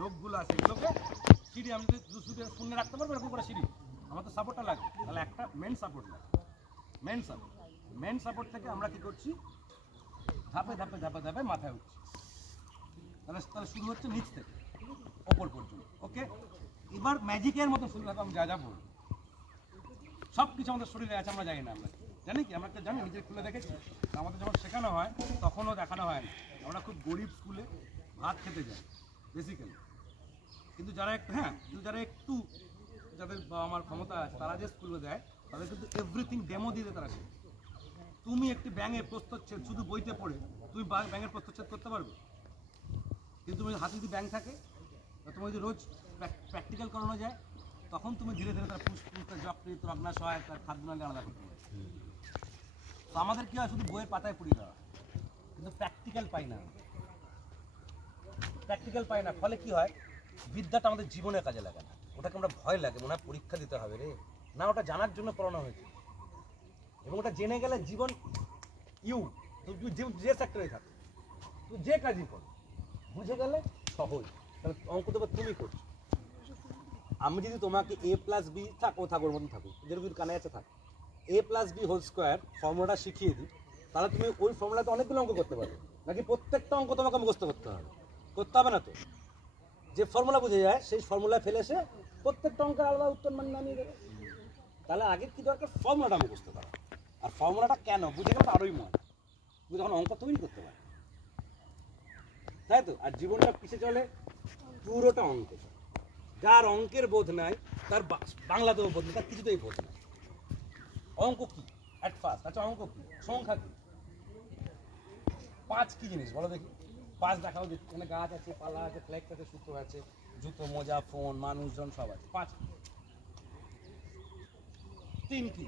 যোগগুলো আছে এগুলোকে সিঁড়ি আমি যদি শুধু শূন্য রাখতে পারবো এরকম করে সিঁড়ি, আমার তো সাপোর্টটা লাগবে, তাহলে একটা মেন সাপোর্ট লাগে। মেন সাপোর্ট থেকে আমরা কি করছি, ধাপে ধাপে ধাপে ধাপে মাথায় উঠছি। তাহলে শুরু হচ্ছে নিচ থেকে ওপর পর্যন্ত। ওকে, এবার ম্যাজিকের মতো শুরু রাখবো। আমি যা যা বলবো সব কিছু আমাদের শরীরে আছে, আমরা জানি না। আমরা জানি কি, আমরা একটা জানি, নিজের খুলে দেখেছি। আমাদের যখন শেখানো হয় তখনও দেখানো হয় না। আমরা খুব গরিব স্কুলে ভাত খেতে যাই বেসিক্যালি, কিন্তু যারা একটু যাদের বাবা মার ক্ষমতা আছে, তারা যে স্কুলে দেয় তাদের কিন্তু এভরিথিং ডেমো দিয়ে তারা শেখে। তুমি একটি ব্যাঙের প্রস্থচ্ছেদ শুধু বইতে পড়ে তুমি ব্যাঙের প্রস্থচ্ছেদ করতে পারবে, কিন্তু তুমি হাতে যদি ব্যাঙ থাকে, তোমার যদি রোজ প্র্যাকটিক্যাল করানো যায়, তখন তুমি ধীরে ধীরে তার ফুসফুস, তার যকৃৎ, অগ্নাশয়, তার খাদ্যনালী আলাদা করতে পারবে। তো আমাদের কি হয়, শুধু বইয়ের পাতায় পড়িয়ে দেওয়া, কিন্তু প্র্যাকটিক্যাল পাই না। ফলে কি হয়, বিদ্যাটা আমাদের জীবনের কাজে লাগে না। ওটাকে আমরা ভয় লাগে, মনে হয় পরীক্ষা দিতে হবে রে, না ওটা জানার জন্য পড়ানো হয়েছে। এবং ওটা জেনে গেলে জীবন তুই যে সেক্টরে থাক, তুই যে কাজই কর, বুঝে গেলে সহজ। তাহলে অঙ্ক দেবো তুমি করছো। আমি যদি তোমাকে a+b থাকো ওর মতন থাকো, যেরকম কানে আছে থাক, a+b² ফর্মুলাটা শিখিয়ে দিই, তাহলে তুমি ওই ফর্মুলাতে অনেকগুলো অঙ্ক করতে পারবে। নাকি প্রত্যেকটা অঙ্ক তোমাকে মুখস্থ করতে হবে না তো। যে ফর্মুলা বুঝে যায় সেই ফর্মুলা ফেলে এসে প্রত্যেকটা অঙ্কের আলাদা উত্তর মানে নামিয়ে দেবে। তাহলে আগে কি দরকার, ফর্মুলাটা মুখস্থ করা। আর ফর্মুলাটা কেন বুঝে গেলে আরোই মনে, তুমি তখন অঙ্ক তৈরি করতে পারো, তাই তো। আর জীবনটা পিছিয়ে চলে পুরোটা অঙ্ক। যার অঙ্কের বোধ নাই তার বাংলাতেও বোধ নেই, তার কিছুতেই বোধ নাই। অঙ্ক কি অ্যাট ফার্স্ট? আচ্ছা, অঙ্ক কি, সংখ্যা কি, 5 কি জিনিস বলো দেখি। 5 দেখাও, এখানে গাছ আছে, পালা আছে, ফ্ল্যাগ আছে, সুতো আছে, জুতো, মোজা, ফোন, মানুষজন সব আছে। 5 3 কি?